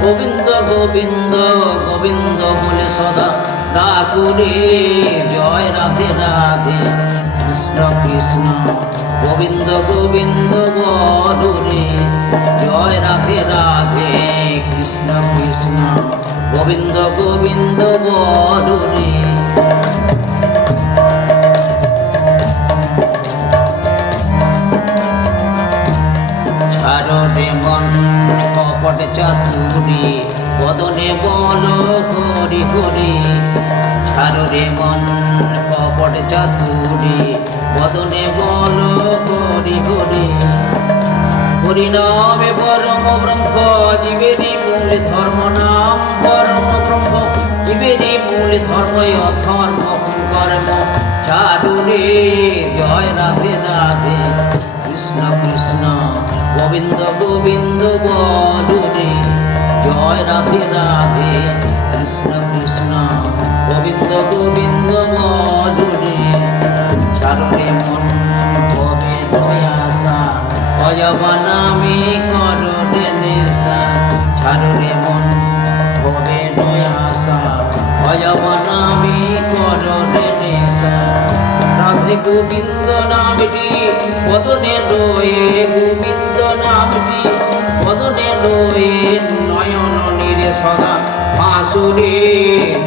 গোবিন্দ গোবিন্দ গোবিন্দ বলে সদা ডাকুরে জয় রাধে রাধে কৃষ্ণ কৃষ্ণ গোবিন্দ গোবিন্দ বলুরে জয় রাধে রাধে কৃষ্ণ কৃষ্ণ গোবিন্দ গোবিন্দ বলুরে ছাড়রে মন কপট চাতুরি বদনে বল হরি হরি ছাড়রে মন কপট চাতুরি বদনে বল হরি হরি হরি নামে পরম ব্রহ্ম জীবেরই মূল ধর্ম নাম পরম ব্রহ্ম জীবেরই মূল ধর্ম অধর্ম কর্ম চারুরে জয় রাধে রাধে কৃষ্ণ কৃষ্ণ গোবিন্দ গোবিন্দ বলুরে জয় রাধে রাধে কৃষ্ণ কৃষ্ণ গোবিন্দ গোবিন্দ বলুরে ছাড়রে মন কবে নয়াসা অজবানামি কররে নেশা ছাড়রে মন কবে নয়াসা অজবানামি কররে নেশা রাধে গোবিন্দ নামটি বদনে রয়ে গোবিন্দ নামটি বদনে রয়ে নয়ন নিরে সদা আসুরে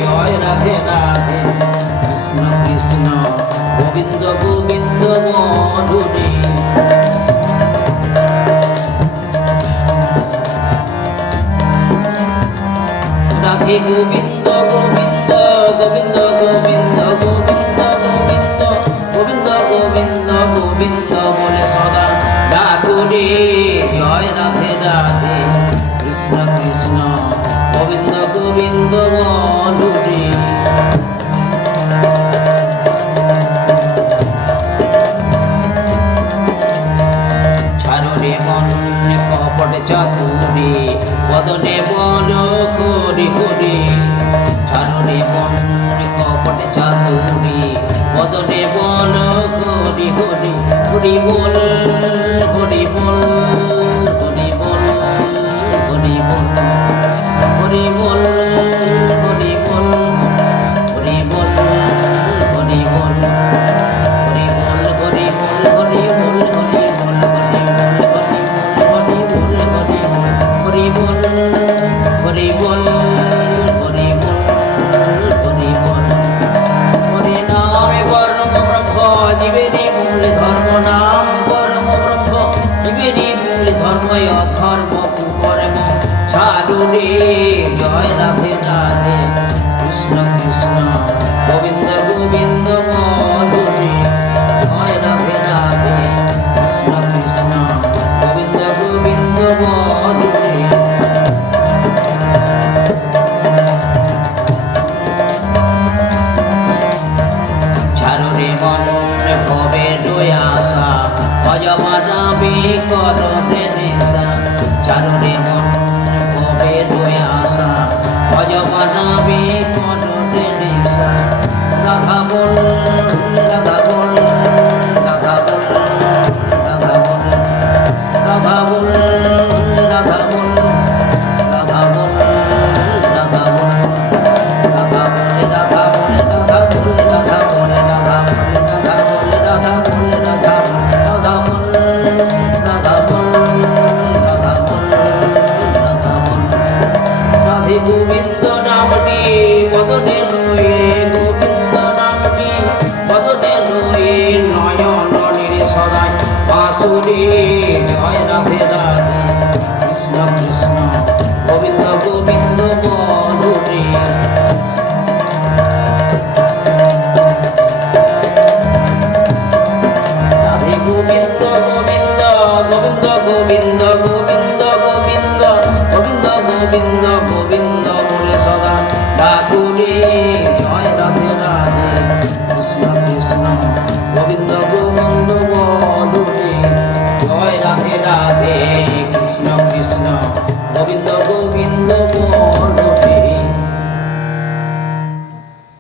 জয় রাধে রাধে কৃষ্ণ কৃষ্ণ গোবিন্দ গোবিন্দ বলুরে রাধে গোবিন্দ গোবিন্দ গোবিন্দ গোবিন্দ গোবিন্দ গোবিন্দ গোবিন্দ গোবিন্দ গোবিন্দ বলে সদা ডাকুরে জয় রাধে রাধে কৃষ্ণ কৃষ্ণ গোবিন্দ গোবিন্দ বলুরে ছাড়রে মন কপট চাতুরি বদনে বল হরি হরি ছাড়রে মন কপট চাতুরি বদনে বল হরি হরি হরি বল হরি বল হরি বল হরি বল হরি বল হরি বল হরি বল হরি বল হরি বল হরি বল হরি বল হরি বল হরি বল হরি বল হরি বল হরি নামে পরম ব্রহ্ম জীবেরই মূল ধর্ম নাম পরম ব্রহ্ম জীবেরই মূল ধর্ম অধর্ম কুকর্ম ছাড়ুরে জয় রাধে রাধে কৃষ্ণ কৃষ্ণ গোবিন্দ গোবিন্দ বলুরে জয় রাধে রাধে কৃষ্ণ কৃষ্ণ গোবিন্দ গোবিন্দ বলুরে ছাড়রে মন ভবে দয়াসা অজমানামি কররে নেশা ছাড়রে মন